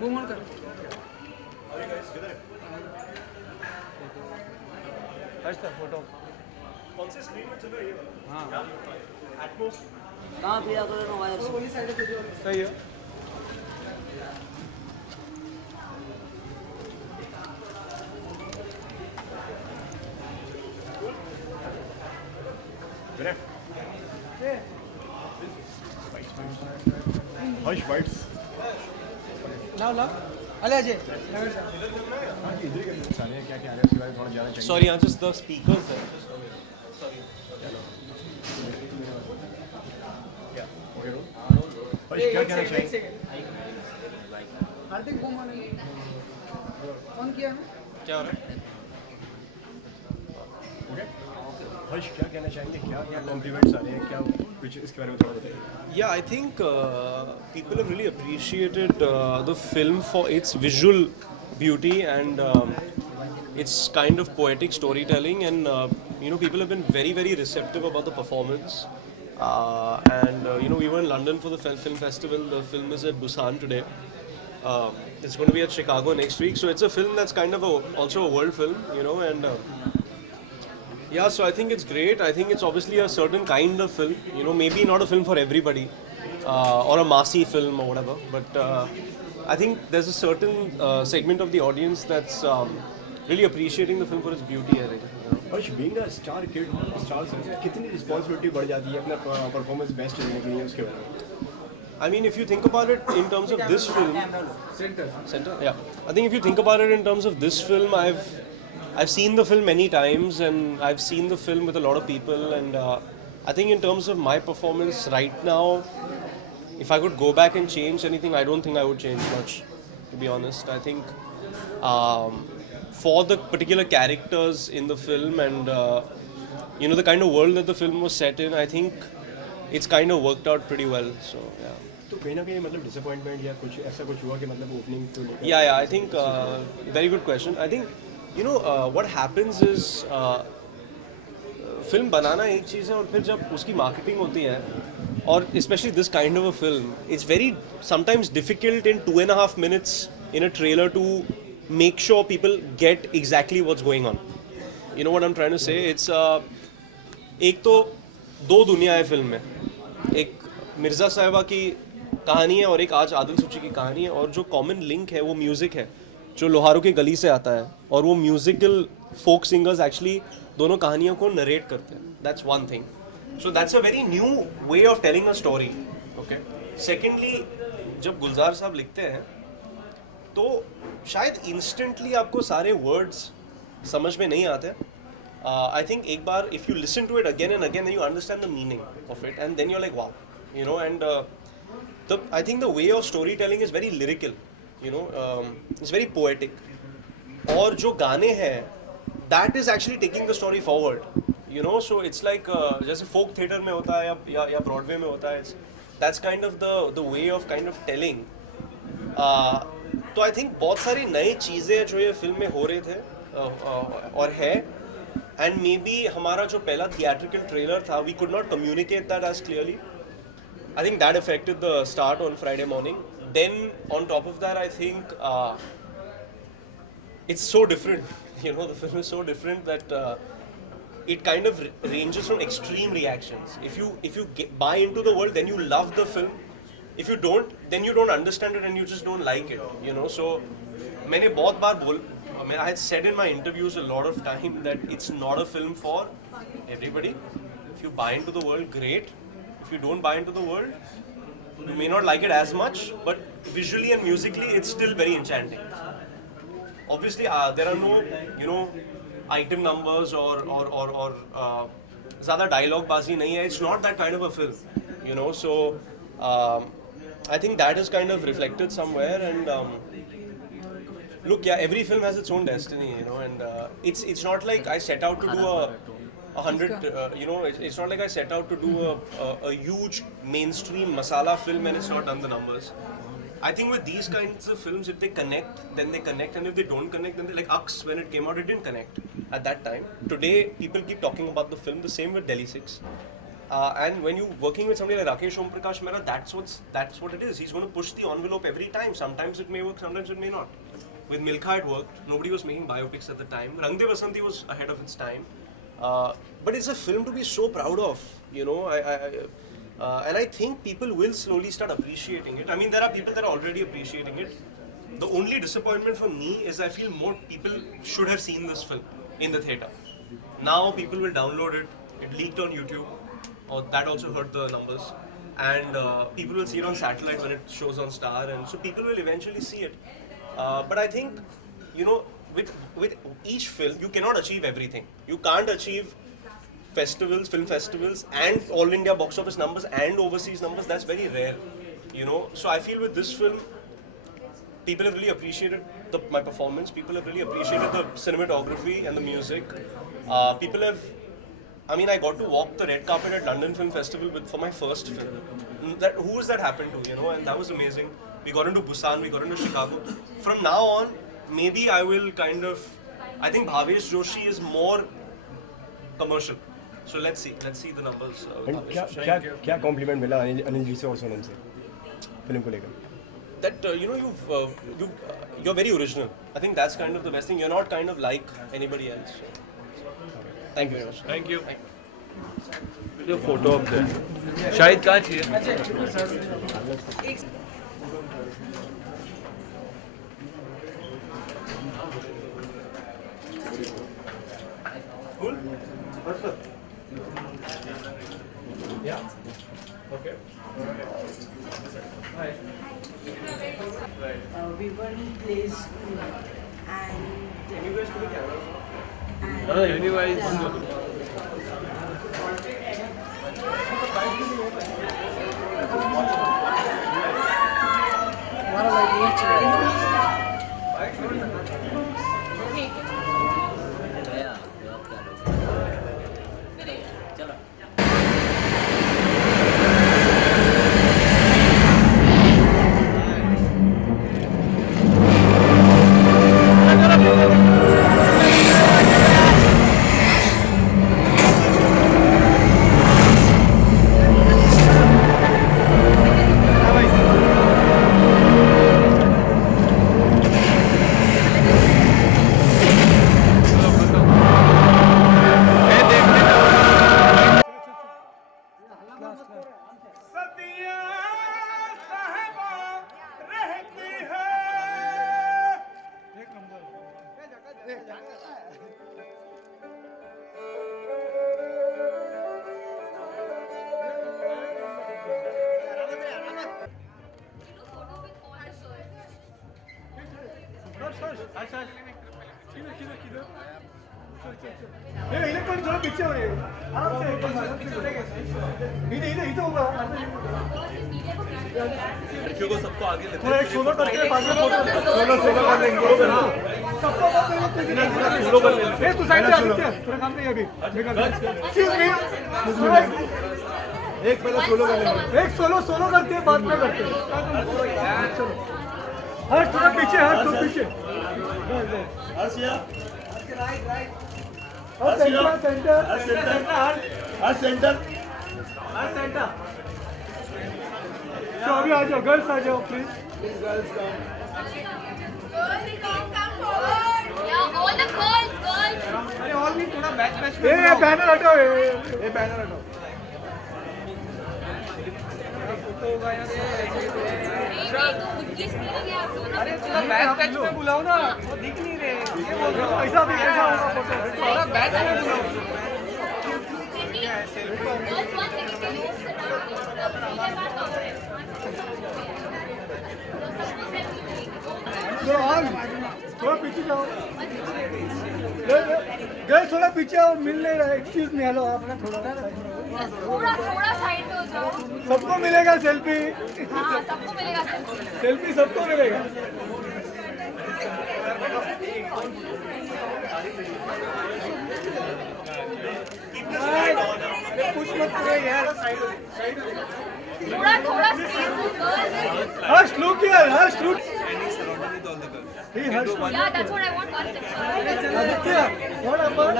वो मोड़ कर हर्ष का फोटो कौन सी स्क्रीन में चल रही है? हाँ एटमोस कहाँ पिया करो ना वायर सही है हर्ष वाइट्स लाओ लाओ अले अजय सारे क्या क्या आ रहा है उसके बारे में थोड़ा ज़्यादा चाहिए. Sorry, just the speakers there. हर्ष क्या कहना चाहिए? हार्दिक घुमा कौन किया क्या हो रहा है? हर्ष क्या कहना चाहेंगे? क्या क्या कॉम्प्लीमेंट्स आ रहे हैं? क्या कुछ इसके बारे में थोड़ा बताइए. Yeah, I think people have really appreciated the film for its visual beauty and its kind of poetic storytelling, and people have been very very receptive about the performance. We were in London for the film festival. The film is at Busan today. It's going to be at Chicago next week. So it's a film that's kind of also a world film, and. Yeah, so I think it's great. I think it's obviously a certain kind of film. Maybe not a film for everybody, or a massy film or whatever. But I think there's a certain segment of the audience that's really appreciating the film for its beauty. I think. Harsh being a star kid star कितनी responsibility बढ़ जाती है अपना performance best देने के लिए उसके बारे में. I mean, if you think about it in terms of this film, center, yeah. I think if you think about it in terms of this film, I've seen the film many times, and I've seen the film with a lot of people, and I think in terms of my performance right now, if I could go back and change anything, I don't think I would change much, to be honest. I think for the particular characters in the film and the kind of world that the film was set in, I think it's kind of worked out pretty well. So yeah. तो कहीं ना कहीं मतलब disappointment या कुछ ऐसा कुछ हुआ कि मतलब ओपनिंग को लेकर. Yeah, I think very good question. I think what happens is film बनाना एक चीज़ है, और फिर जब उसकी मार्केटिंग होती है, और specially this kind of a film, it's very sometimes difficult in 2.5 minutes in a trailer to make sure people get exactly what's going on. You know what I'm trying to say? It's एक तो दो दुनिया है film में. एक मिर्ज़ा साहिबा की कहानी है और एक आज आदिल सुची की कहानी है, और जो कॉमन लिंक है वो म्यूज़िक है जो लोहारों की गली से आता है, और वो म्यूजिकल फोक सिंगर्स एक्चुअली दोनों कहानियों को नरेट करते हैं. That's one thing. So that's a very new way of telling a story. Okay. Secondly, जब गुलजार साहब लिखते हैं तो शायद इंस्टेंटली आपको सारे वर्ड्स समझ में नहीं आते. आई थिंक एक बार if you listen to it again and again, you understand the meaning of it, and then you like wow, and I think the way of storytelling is very lyrical. It's very poetic. और जो गाने हैं, that is actually taking the story forward. So it's like जैसे folk theatre में होता है या Broadway में होता है. That's kind of the way of kind of telling. तो I think बहुत सारी नई चीज़ें जो ये फिल्म में हो रहे थे और है, and maybe हमारा जो पहला theatrical trailer था, we could not communicate that as clearly. I think that affected the start on Friday morning. Then on top of that, I think it's so different. The film is so different that it kind of ranges from extreme reactions. If you buy into the world, then you love the film. If you don't, then you don't understand it and you just don't like it. So मैंने बहुत बार I had said in my interviews a lot of time that it's not a film for everybody. If you buy into the world, great. If you don't buy into the world, you may not like it as much, but visually and musically, it's still very enchanting. Obviously, there are no, item numbers or ज़्यादा dialogue बाजी नहीं है. It's not that kind of a film, So I think that is kind of reflected somewhere. And look, yeah, every film has its own destiny, and it's not like I set out to do a hundred, it's not like I set out to do a huge mainstream masala film and it's not done the numbers. I think with these kinds of films, if they connect, then they connect, and if they don't connect, then they, like Ux, when it came out, it didn't connect at that time. Today, people keep talking about the film. The same with Delhi 6. And when you're working with somebody like Rakesh Om Prakash Mehra, that's what it is. He's going to push the envelope every time. Sometimes it may work, sometimes it may not. With Milkha it worked. Nobody was making biopics at the time. Rang De Basanti was ahead of its time. But it's a film to be so proud of, you know. And I think people will slowly start appreciating it. I mean, there are people that are already appreciating it. The only disappointment for me is I feel more people should have seen this film in the theatre. Now people will download it. It leaked on YouTube. Or that also hurt the numbers. And people will see it on satellite when it shows on Star. And so people will eventually see it. But I think, you know, with each film, you cannot achieve everything. You can't achieve festivals, film festivals, and all India box office numbers and overseas numbers. That's very rare, you know. So I feel with this film, people have really appreciated my performance. People have really appreciated the cinematography and the music. People have. I mean, I got to walk the red carpet at London Film Festival for my first film. Who has that happened to, you know? And that was amazing. We got into Busan, we got into Chicago. From now on, maybe I will kind of. I think Bhavesh Joshi is more commercial. So let's see the numbers. क्या compliment मिला अनिल जी से और सोनम से film को लेकर? That you know you're very original. I think that's kind of the best thing. You're not kind of like anybody else. So. Thank you very much. Thank you. The photo of them. Shahid कहाँ चाहिए? Cool. Perfect. Yeah. Okay. Hi. We were in play school and Can you guys put the camera? Anyways. Electronic थोड़ा पीछे हो रही है आराम से इधर होगा लड़कियों को सबको आगे लेते थोड़ा एक सोलो करके बाद में सोलो कर लेंगे सबको सोलो कर लेंगे ए तू साइड पे आदित्य थोड़ा काम नहीं अभी एक्सक्यूज मी एक पहले सोलो कर लेंगे एक सोलो करते हैं बाद में करते हैं हर्ष थोड़ा पीछे हर्ष थोड़ा पीछे हर्ष यार राइट सेंटर तो अभी आ जाओ गर्ल्स आ जाओ प्लीज गर्ल्स अरे और भी थोड़ा बैच ए बैनर हटाओ ए बैनर हटाओ फोटो होगा यार अरे थोड़ा बैच में बुलाओ ना वो दिख नहीं रहे ये बोल रहा हूँ ऐसा भी कैसा होगा फोटो थोड़ा बैच में बुलाओ थोड़ा पीछे जाओ गए थोड़ा पीछे आओ मिल नहीं रहा एक्सक्यूज मी हेलो आप ना थोड़ा साइड पे हो जाओ सबको मिलेगा सेल्फी हाँ सबको मिलेगा सेल्फी सबको मिलेगा कुछ मत करो यार थोड़ा Harsh look here Harsh look Hey, Harsh. Yeah, that's what I want. Aditya, what happened? What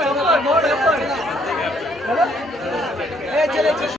happened? What happened? Hello? चले